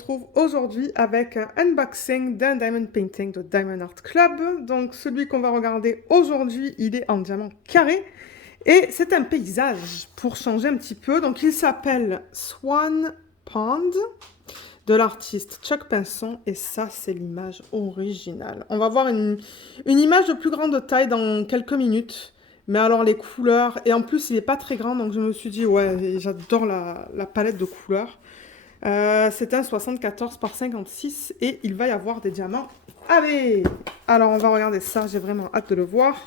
retrouve aujourd'hui avec un unboxing d'un diamond painting de Diamond Art Club. Donc celui qu'on va regarder aujourd'hui, il est en diamant carré et c'est un paysage pour changer un petit peu. Donc il s'appelle Swan Pond de l'artiste Chuck Pinson et ça c'est l'image originale. On va voir une image de plus grande taille dans quelques minutes. Mais alors les couleurs, et en plus il n'est pas très grand donc je me suis dit ouais j'adore la palette de couleurs. C'est un 74 par 56 et il va y avoir des diamants. Allez! Alors on va regarder ça, j'ai vraiment hâte de le voir.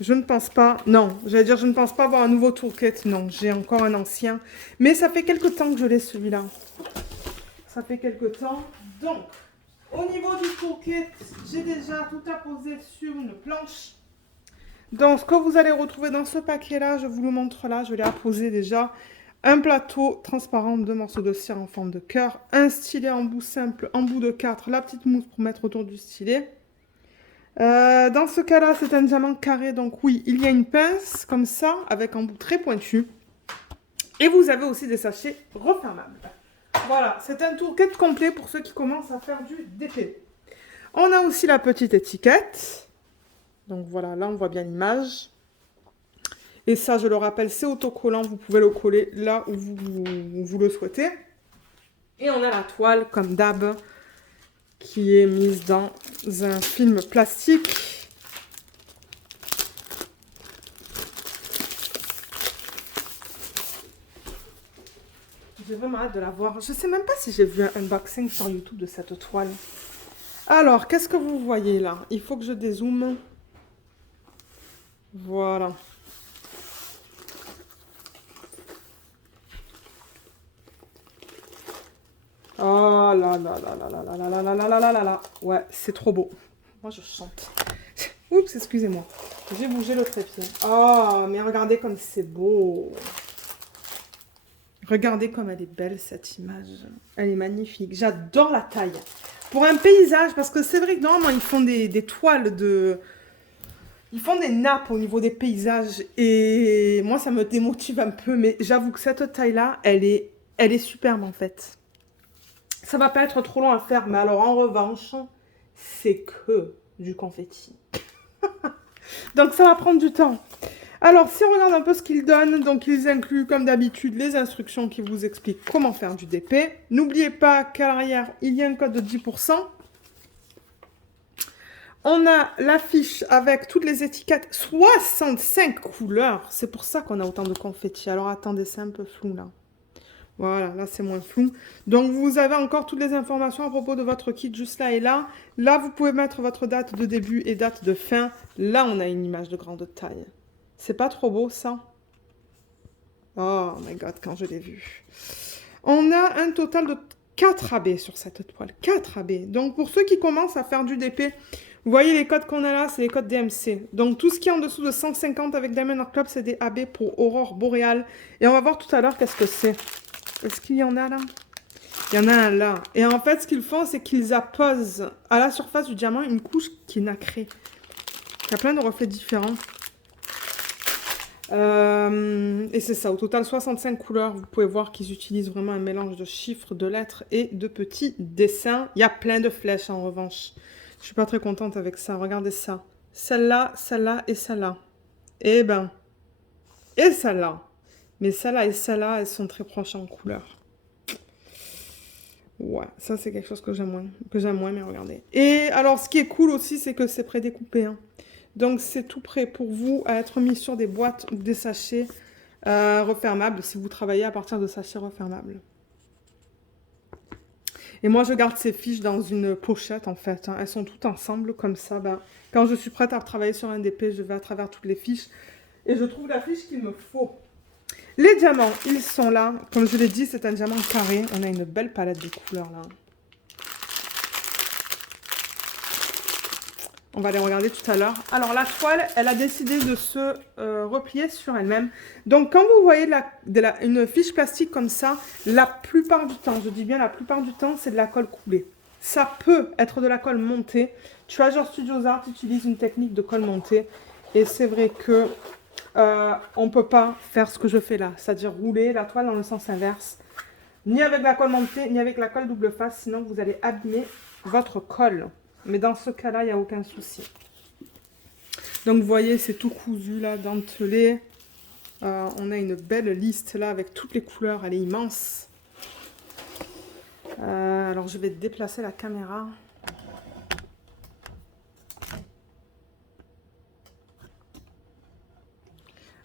Je ne pense pas, non, j'allais dire je ne pense pas avoir un nouveau toolkit, non, j'ai encore un ancien. Mais ça fait quelques temps que je l'ai celui-là. Ça fait quelques temps. Donc, au niveau du toolkit, j'ai déjà tout apposé sur une planche. Donc ce que vous allez retrouver dans ce paquet-là, je vous le montre là, je l'ai apposé déjà. Un plateau transparent, 2 morceaux de cire en forme de cœur, un stylet en bout simple, en bout de 4, la petite mousse pour mettre autour du stylet. Dans ce cas-là, c'est un diamant carré, donc oui, il y a une pince comme ça, avec un bout très pointu. Et vous avez aussi des sachets refermables. Voilà, c'est un toolkit complet pour ceux qui commencent à faire du DP. On a aussi la petite étiquette. Donc voilà, là on voit bien l'image. Et ça, je le rappelle, c'est autocollant. Vous pouvez le coller là où vous le souhaitez. Et on a la toile, comme d'hab, qui est mise dans un film plastique. J'ai vraiment hâte de la voir. Je ne sais même pas si j'ai vu un unboxing sur YouTube de cette toile. Alors, qu'est-ce que vous voyez là? Il faut que je dézoome. Voilà. Oh là là là là là là là là là là là là là là. Ouais, c'est trop beau. Moi, je chante. Oups, excusez-moi. J'ai bougé le trépied. Oh, mais regardez comme c'est beau. Regardez comme elle est belle, cette image. Elle est magnifique. J'adore la taille. Pour un paysage, parce que c'est vrai que normalement, ils font des toiles de... Ils font des nappes au niveau des paysages. Et moi, ça me démotive un peu. Mais j'avoue que cette taille-là, elle est superbe, en fait. Ça va pas être trop long à faire, mais alors en revanche, c'est que du confetti. Donc ça va prendre du temps. Alors si on regarde un peu ce qu'ils donnent, donc ils incluent comme d'habitude les instructions qui vous expliquent comment faire du DP. N'oubliez pas qu'à l'arrière, il y a un code de 10%. On a l'affiche avec toutes les étiquettes, 65 couleurs. C'est pour ça qu'on a autant de confetti. Alors attendez, c'est un peu flou là. Voilà, là c'est moins flou. Donc vous avez encore toutes les informations à propos de votre kit juste là et là. Là, vous pouvez mettre votre date de début et date de fin. Là, on a une image de grande taille. C'est pas trop beau ça? Oh my god, quand je l'ai vu. On a un total de 4 AB sur cette toile. 4 AB. Donc pour ceux qui commencent à faire du DP, vous voyez les codes qu'on a là, c'est les codes DMC. Donc tout ce qui est en dessous de 150 avec Diamond Art Club, c'est des AB pour Aurore Boréale. Et on va voir tout à l'heure qu'est-ce que c'est. Est-ce qu'il y en a là? Il y en a un là. Et en fait, ce qu'ils font, c'est qu'ils apposent à la surface du diamant une couche qui est nacrée. Il y a plein de reflets différents. Et c'est ça, au total 65 couleurs. Vous pouvez voir qu'ils utilisent vraiment un mélange de chiffres, de lettres et de petits dessins. Il y a plein de flèches en revanche. Je suis pas très contente avec ça. Regardez ça. Celle-là, celle-là et celle-là. Et ben. Et celle-là. Mais celle-là et celle-là, elles sont très proches en couleur. Ouais, ça c'est quelque chose que j'aime moins, mais regardez. Et alors, ce qui est cool aussi, c'est que c'est prédécoupé. Hein. Donc, c'est tout prêt pour vous à être mis sur des boîtes ou des sachets refermables, si vous travaillez à partir de sachets refermables. Et moi, je garde ces fiches dans une pochette, en fait. Hein. Elles sont toutes ensemble, comme ça. Ben, quand je suis prête à travailler sur un DP, je vais à travers toutes les fiches. Et je trouve la fiche qu'il me faut. Les diamants, ils sont là. Comme je l'ai dit, c'est un diamant carré. On a une belle palette de couleurs là. On va les regarder tout à l'heure. Alors la toile, elle a décidé de se replier sur elle-même. Donc quand vous voyez une fiche plastique comme ça, la plupart du temps, je dis bien la plupart du temps, c'est de la colle coulée. Ça peut être de la colle montée. Treasure Studios Art utilise une technique de colle montée. Et c'est vrai que on ne peut pas faire ce que je fais là, c'est-à-dire rouler la toile dans le sens inverse. Ni avec la colle montée, ni avec la colle double face, sinon vous allez abîmer votre colle. Mais dans ce cas-là, il n'y a aucun souci. Donc vous voyez, c'est tout cousu là, dentelé. On a une belle liste là avec toutes les couleurs, elle est immense. Alors je vais déplacer la caméra.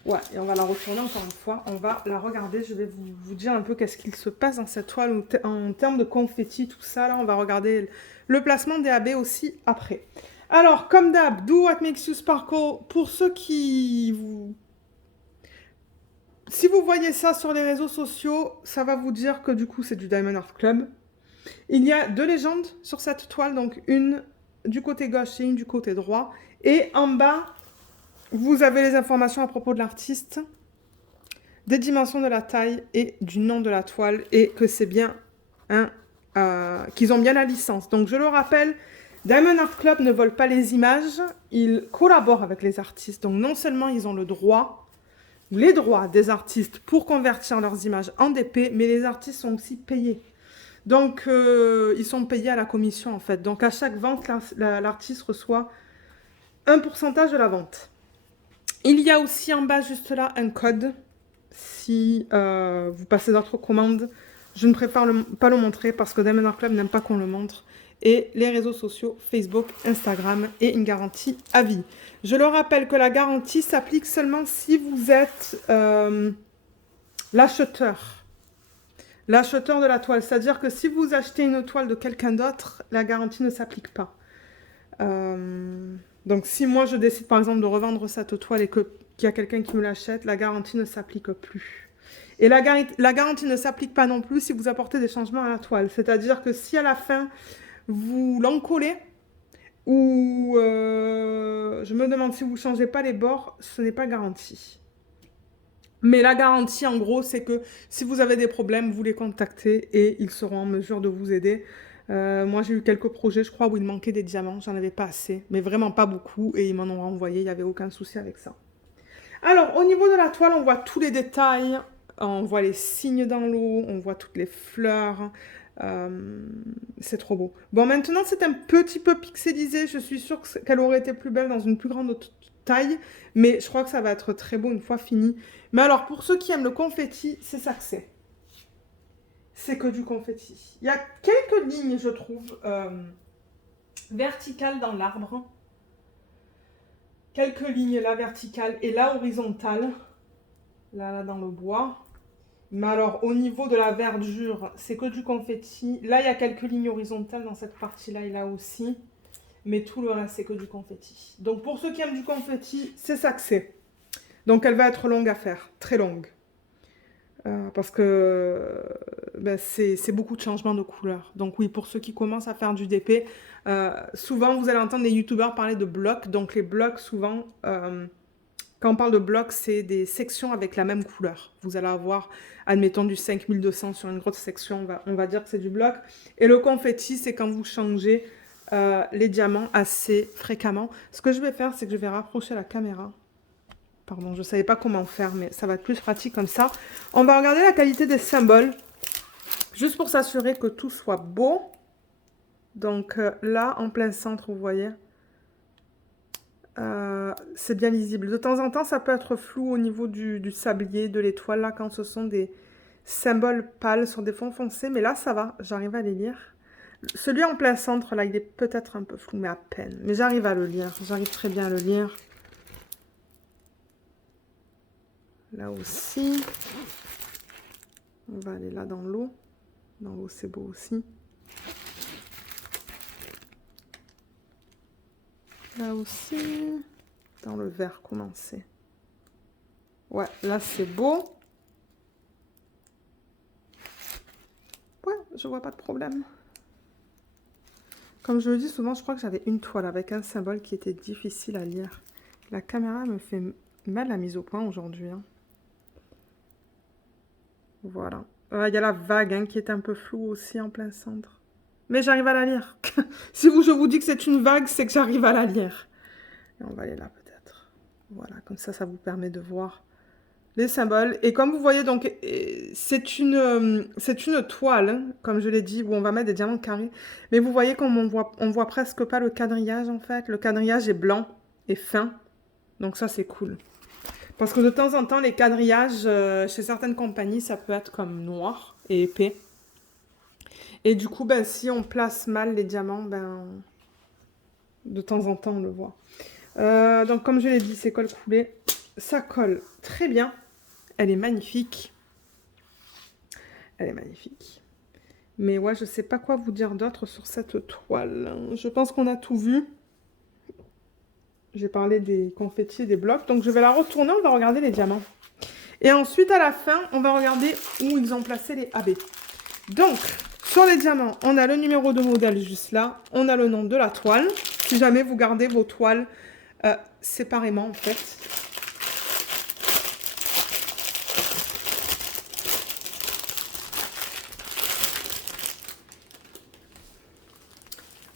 Ouais, et on va la retourner encore une fois. On va la regarder. Je vais vous dire un peu qu'est-ce qu'il se passe dans cette toile en termes de confetti, tout ça. Là, on va regarder le placement des AB aussi après. Alors, comme d'hab, do what makes you sparkle. Pour ceux qui vous... Si vous voyez ça sur les réseaux sociaux, ça va vous dire que du coup, c'est du Diamond Art Club. Il y a 2 légendes sur cette toile, donc une du côté gauche et une du côté droit. Et en bas... Vous avez les informations à propos de l'artiste, des dimensions de la taille et du nom de la toile et que c'est bien qu'ils ont bien la licence. Donc je le rappelle, Diamond Art Club ne vole pas les images, ils collaborent avec les artistes. Donc non seulement ils ont les droits des artistes pour convertir leurs images en DP, mais les artistes sont aussi payés. Donc ils sont payés à la commission en fait. Donc à chaque vente, l'artiste reçoit un pourcentage de la vente. Il y a aussi en bas, juste là, un code. Si vous passez d'autres commandes, je ne préfère pas le montrer parce que Diamond Art Club n'aime pas qu'on le montre. Et les réseaux sociaux, Facebook, Instagram et une garantie à vie. Je le rappelle que la garantie s'applique seulement si vous êtes l'acheteur. L'acheteur de la toile. C'est-à-dire que si vous achetez une toile de quelqu'un d'autre, la garantie ne s'applique pas. Donc si moi je décide par exemple de revendre cette toile et qu'il y a quelqu'un qui me l'achète, la garantie ne s'applique plus. Et la garantie ne s'applique pas non plus si vous apportez des changements à la toile. C'est-à-dire que si à la fin vous l'encollez ou je me demande si vous ne changez pas les bords, ce n'est pas garanti. Mais la garantie en gros c'est que si vous avez des problèmes, vous les contactez et ils seront en mesure de vous aider. Moi, j'ai eu quelques projets, je crois, où il manquait des diamants. J'en avais pas assez, mais vraiment pas beaucoup. Et ils m'en ont renvoyé, il n'y avait aucun souci avec ça. Alors, au niveau de la toile, on voit tous les détails. On voit les signes dans l'eau, on voit toutes les fleurs. C'est trop beau. Bon, maintenant, c'est un petit peu pixelisé. Je suis sûre qu'elle aurait été plus belle dans une plus grande taille. Mais je crois que ça va être très beau une fois fini. Mais alors, pour ceux qui aiment le confetti, c'est ça que c'est. C'est que du confetti. Il y a quelques lignes, je trouve, verticales dans l'arbre. Quelques lignes là verticales et là horizontales. Là dans le bois. Mais alors, au niveau de la verdure, c'est que du confetti. Là, il y a quelques lignes horizontales dans cette partie-là et là aussi. Mais tout le reste, c'est que du confetti. Donc, pour ceux qui aiment du confetti, c'est ça que c'est. Donc, elle va être longue à faire. Très longue. Parce que ben, c'est beaucoup de changements de couleurs. Donc oui, pour ceux qui commencent à faire du DP, souvent vous allez entendre des youtubeurs parler de blocs. Donc les blocs, souvent, quand on parle de blocs, c'est des sections avec la même couleur. Vous allez avoir, admettons, du 5200 sur une grosse section, on va dire que c'est du bloc. Et le confetti, c'est quand vous changez les diamants assez fréquemment. Ce que je vais faire, c'est que je vais rapprocher la caméra. Pardon, je ne savais pas comment faire, mais ça va être plus pratique comme ça. On va regarder la qualité des symboles, juste pour s'assurer que tout soit beau. Donc là, en plein centre, vous voyez, c'est bien lisible. De temps en temps, ça peut être flou au niveau du sablier, de l'étoile, là, quand ce sont des symboles pâles sur des fonds foncés. Mais là, ça va, j'arrive à les lire. Celui en plein centre, là, il est peut-être un peu flou, mais à peine. Mais j'arrive à le lire, j'arrive très bien à le lire. Là aussi. On va aller là dans l'eau. Dans l'eau, c'est beau aussi. Là aussi. Dans le vert commencé. Ouais, là, c'est beau. Ouais, je vois pas de problème. Comme je le dis souvent, je crois que j'avais une toile avec un symbole qui était difficile à lire. La caméra me fait mal la mise au point aujourd'hui. Hein. Voilà. Il y a la vague hein, qui est un peu floue aussi en plein centre. Mais j'arrive à la lire. Si je vous dis que c'est une vague, c'est que j'arrive à la lire. Et on va aller là peut-être. Voilà, comme ça vous permet de voir les symboles. Et comme vous voyez, donc, c'est une toile, hein, comme je l'ai dit, où on va mettre des diamants carrés. Mais vous voyez comme on voit presque pas le quadrillage, en fait. Le quadrillage est blanc et fin. Donc ça, c'est cool. Parce que de temps en temps, les quadrillages, chez certaines compagnies, ça peut être comme noir et épais. Et du coup, ben, si on place mal les diamants, ben, de temps en temps, on le voit. Donc, comme je l'ai dit, c'est colle coulé. Ça colle très bien. Elle est magnifique. Elle est magnifique. Mais ouais, je sais pas quoi vous dire d'autre sur cette toile. Je pense qu'on a tout vu. J'ai parlé des confettis et des blocs. Donc, je vais la retourner. On va regarder les diamants. Et ensuite, à la fin, on va regarder où ils ont placé les AB. Donc, sur les diamants, on a le numéro de modèle juste là. On a le nom de la toile. Si jamais vous gardez vos toiles séparément, en fait.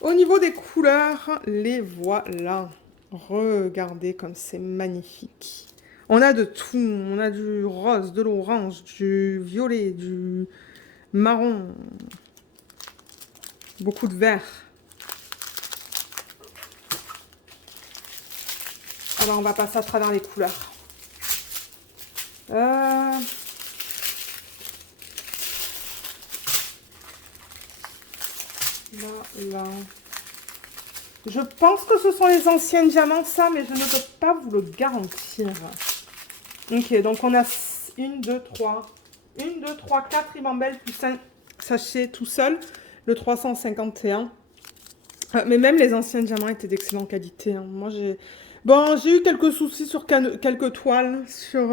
Au niveau des couleurs, les voilà. Regardez comme c'est magnifique. On a de tout. On a du rose, de l'orange, du violet, du marron. Beaucoup de vert. Alors, on va passer à travers les couleurs. Là. Je pense que ce sont les anciens diamants, ça, mais je ne peux pas vous le garantir. Ok, donc on a 1, 2, 3, 4 ribambelles plus un sachet tout seul, le 351. Mais même les anciens diamants étaient d'excellente qualité. Hein. Moi, j'ai eu quelques soucis sur quelques toiles, sur...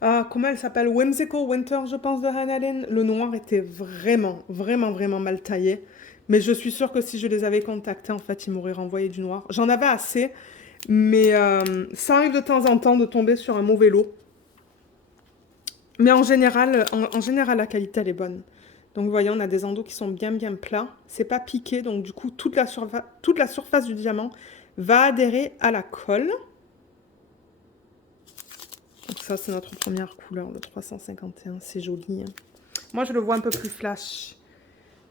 comment elle s'appelle? Whimsical Winter, je pense, de Hannah Lynn. Le noir était vraiment, vraiment, vraiment mal taillé. Mais je suis sûre que si je les avais contactés, en fait, ils m'auraient renvoyé du noir. J'en avais assez, mais ça arrive de temps en temps de tomber sur un mauvais lot. Mais en général, la qualité, elle est bonne. Donc, vous voyez, on a des endos qui sont bien, bien plats. C'est pas piqué, donc du coup, toute la surface du diamant va adhérer à la colle. Donc ça, c'est notre première couleur, le 351. C'est joli. Hein. Moi, je le vois un peu plus flash.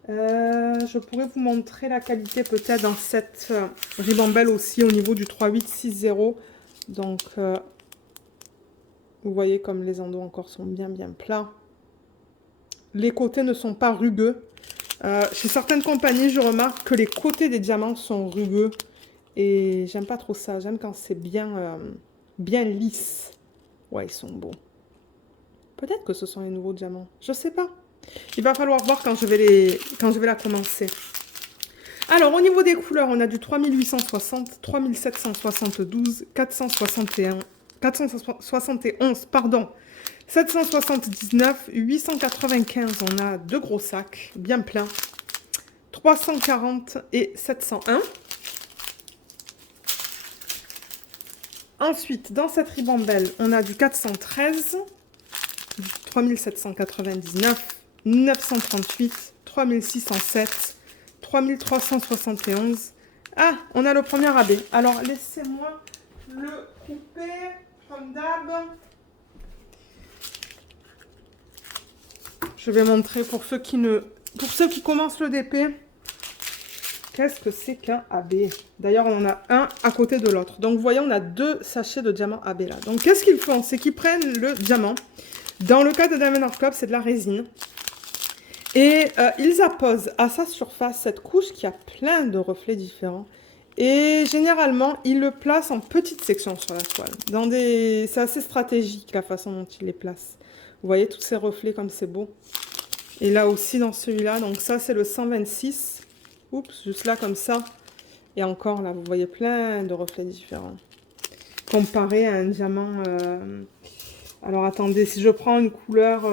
Je pourrais vous montrer la qualité peut-être dans cette ribambelle aussi au niveau du 3860. Donc, vous voyez comme les endos encore sont bien, bien plats. Les côtés ne sont pas rugueux. Chez certaines compagnies, je remarque que les côtés des diamants sont rugueux. Et j'aime pas trop ça. J'aime quand c'est bien, bien lisse. Ouais, ils sont beaux. Peut-être que ce sont les nouveaux diamants. Je sais pas. Il va falloir voir quand je vais la commencer. Alors, au niveau des couleurs, on a du 3860, 3772, 471, pardon, 779, 895. On a deux gros sacs bien pleins. 340 et 701. Ensuite, dans cette ribambelle, on a du 413, 3799, 938, 3607, 3371. Ah, on a le premier AB. Alors, laissez-moi le couper comme d'hab. Je vais montrer pour ceux qui commencent le DP. Qu'est-ce que c'est qu'un AB? D'ailleurs, on en a un à côté de l'autre. Donc, vous voyez, on a deux sachets de diamant AB là. Donc, qu'est-ce qu'ils font? C'est qu'ils prennent le diamant. Dans le cas de Diamond Art Club, c'est de la résine. Et ils apposent à sa surface cette couche qui a plein de reflets différents. Et généralement, ils le placent en petites sections sur la toile. C'est assez stratégique la façon dont ils les placent. Vous voyez tous ces reflets comme c'est beau. Et là aussi dans celui-là, donc ça c'est le 126. Oups, juste là comme ça. Et encore là, vous voyez plein de reflets différents. Comparé à un diamant... Alors attendez, si je prends une couleur...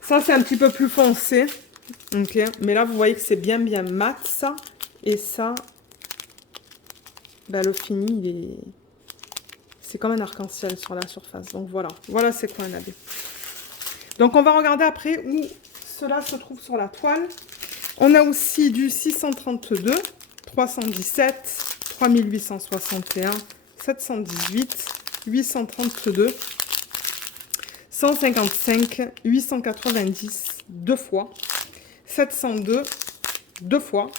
Ça c'est un petit peu plus foncé. Ok, mais là vous voyez que c'est bien bien mat ça. Et ça, bah, le fini, c'est comme un arc-en-ciel sur la surface. Donc voilà, voilà c'est quoi un AB. Donc on va regarder après où cela se trouve sur la toile. On a aussi du 632, 317, 3861, 718, 832, 155, 890, deux fois. 702, deux fois.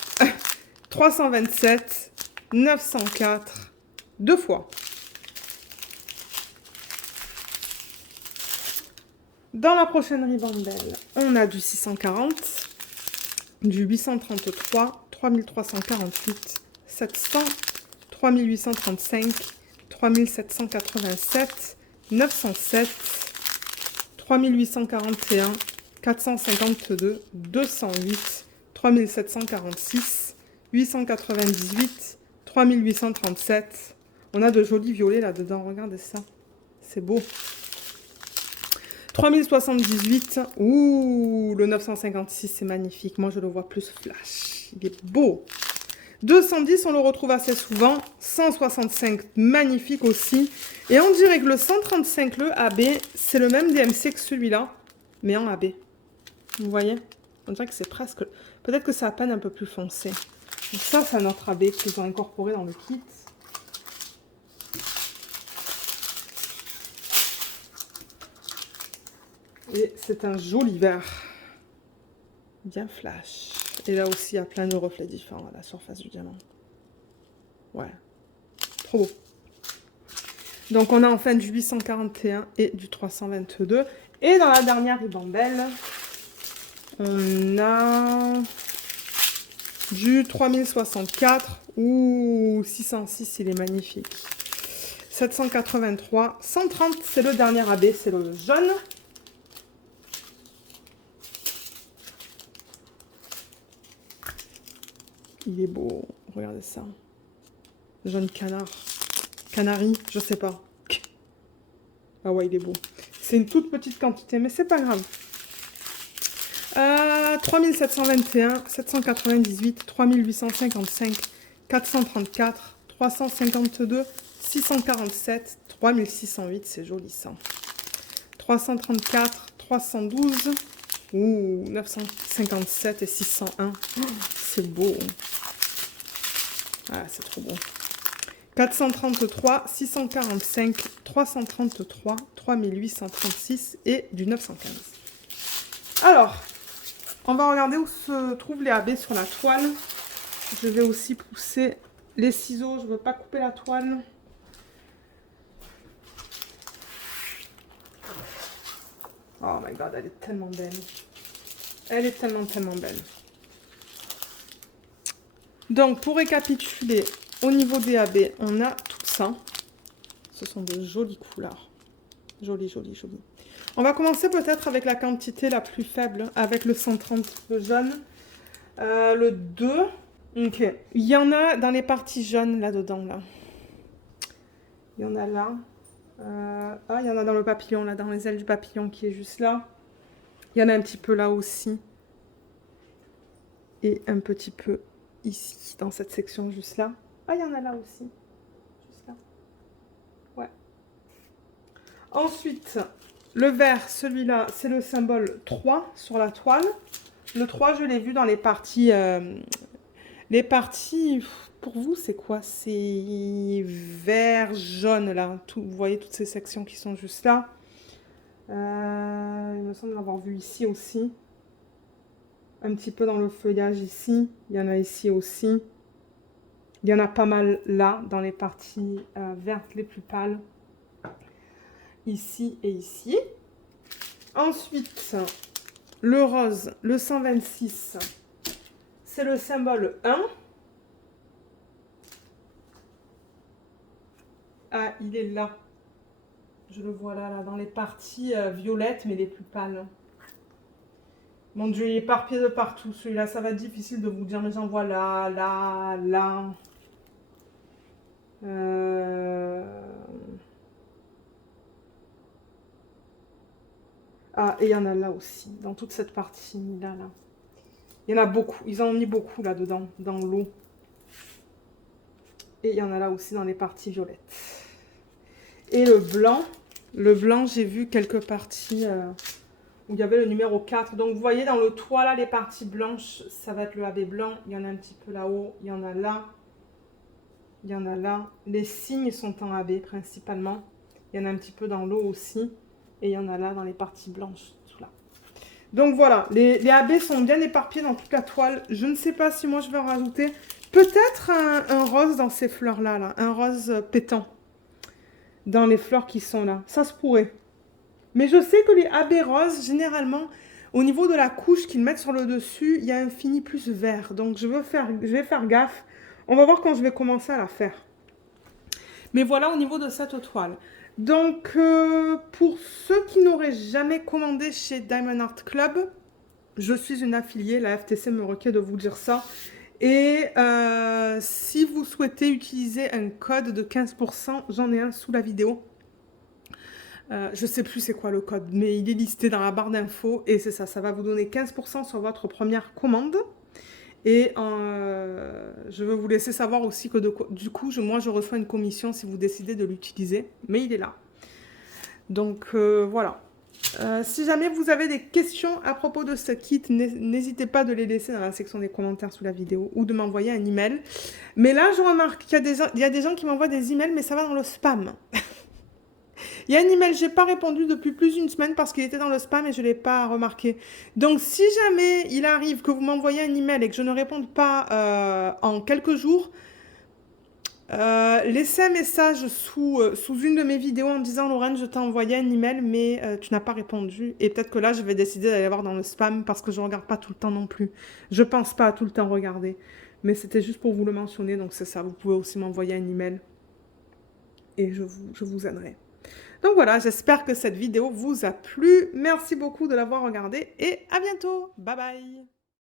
327, 904, deux fois. Dans la prochaine ribambelle, on a du 640, du 833, 3348, 700, 3835, 3787, 907, 3841, 452, 208, 3746, 898, 3837. On a de jolis violets là-dedans, regardez ça. C'est beau. 3078. Ouh, le 956, c'est magnifique. Moi, je le vois plus flash. Il est beau. 210, on le retrouve assez souvent. 165, magnifique aussi. Et on dirait que le 135, le AB, c'est le même DMC que celui-là, mais en AB. Vous voyez? On dirait que c'est presque... Peut-être que c'est à peine un peu plus foncé. Donc ça, c'est notre AB qu'ils ont incorporé dans le kit. Et c'est un joli vert. Bien flash. Et là aussi, il y a plein de reflets différents à la surface du diamant. Ouais. Trop beau. Donc, on a enfin du 841 et du 322. Et dans la dernière ribambelle, on a du 3064. Ouh, 606, il est magnifique. 783. 130, c'est le dernier AB, c'est le jaune. Il est beau. Regardez ça. Jaune canard. Canari, je sais pas. Ah ouais, il est beau. C'est une toute petite quantité, mais c'est pas grave. 3721, 798, 3855, 434, 352, 647, 3608, c'est joli ça. 334, 312, ouh, 957 et 601. Oh, c'est beau. Ah, c'est trop beau. 433, 645, 333, 3836 et du 915. Alors, on va regarder où se trouvent les AB sur la toile. Je vais aussi pousser les ciseaux. Je ne veux pas couper la toile. Oh my god, elle est tellement belle. Elle est tellement, tellement belle. Donc, pour récapituler, au niveau des AB, on a tout ça. Ce sont de jolies couleurs. Joli, joli, joli. On va commencer peut-être avec la quantité la plus faible, avec le 130, le jaune. Le 2. Ok. Il y en a dans les parties jaunes là-dedans, là. Il y en a là. Ah, il y en a dans le papillon, là, dans les ailes du papillon qui est juste là. Il y en a un petit peu là aussi. Et un petit peu ici, dans cette section juste là. Ah, il y en a là aussi. Juste là. Ouais. Ensuite, le vert, celui-là, c'est le symbole 3 sur la toile. Le 3, je l'ai vu dans les parties... pour vous, c'est quoi? C'est vert, jaune, là. Tout, vous voyez toutes ces sections qui sont juste là. Il me semble l'avoir vu ici aussi. Un petit peu dans le feuillage ici. Il y en a ici aussi. Il y en a pas mal là, dans les parties vertes les plus pâles. Ici et ici. Ensuite, le rose, le 126, c'est le symbole 1. Ah, il est là. Je le vois là, dans les parties violettes, mais les plus pâles. Mon Dieu, il est éparpillé de partout. Celui-là, ça va être difficile de vous dire, mais j'en vois là, là, là. Ah, et il y en a là aussi, dans toute cette partie-là, là. Il y en a beaucoup. Ils en ont mis beaucoup là-dedans, dans l'eau. Et il y en a là aussi dans les parties violettes. Et le blanc, j'ai vu quelques parties où il y avait le numéro 4. Donc, vous voyez, dans le toit, là, les parties blanches, ça va être le AB blanc. Il y en a un petit peu là-haut. Il y en a là. Il y en a là. Les signes sont en AB, principalement. Il y en a un petit peu dans l'eau aussi. Et il y en a là dans les parties blanches, tout là. Donc voilà, les AB sont bien éparpillés dans toute la toile. Je ne sais pas si moi je vais en rajouter. Peut-être un rose dans ces fleurs-là, là. Un rose pétant. Dans les fleurs qui sont là. Ça se pourrait. Mais je sais que les AB roses, généralement, au niveau de la couche qu'ils mettent sur le dessus, il y a un fini plus vert. Donc je vais faire gaffe. On va voir quand je vais commencer à la faire. Mais voilà au niveau de cette toile. Donc pour ceux qui n'auraient jamais commandé chez Diamond Art Club, je suis une affiliée, la FTC me requiert de vous dire ça. Et si vous souhaitez utiliser un code de 15%, j'en ai un sous la vidéo. Je sais plus c'est quoi le code, mais il est listé dans la barre d'infos et c'est ça, ça va vous donner 15% sur votre première commande. Et je veux vous laisser savoir aussi que du coup, moi je reçois une commission si vous décidez de l'utiliser, mais il est là. Donc voilà. Si jamais vous avez des questions à propos de ce kit, n'hésitez pas de les laisser dans la section des commentaires sous la vidéo ou de m'envoyer un email. Mais là, je remarque qu'il y a des gens qui m'envoient des emails, mais ça va dans le spam. Il y a un email, je n'ai pas répondu depuis plus d'une semaine parce qu'il était dans le spam et je ne l'ai pas remarqué. Donc, si jamais il arrive que vous m'envoyez un email et que je ne réponde pas en quelques jours, laissez un message sous une de mes vidéos en disant Lorraine, je t'ai envoyé un email, mais tu n'as pas répondu. Et peut-être que là, je vais décider d'aller voir dans le spam parce que je ne regarde pas tout le temps non plus. Je ne pense pas à tout le temps regarder. Mais c'était juste pour vous le mentionner, donc c'est ça. Vous pouvez aussi m'envoyer un email et je vous aiderai. Donc voilà, j'espère que cette vidéo vous a plu. Merci beaucoup de l'avoir regardée et à bientôt. Bye bye.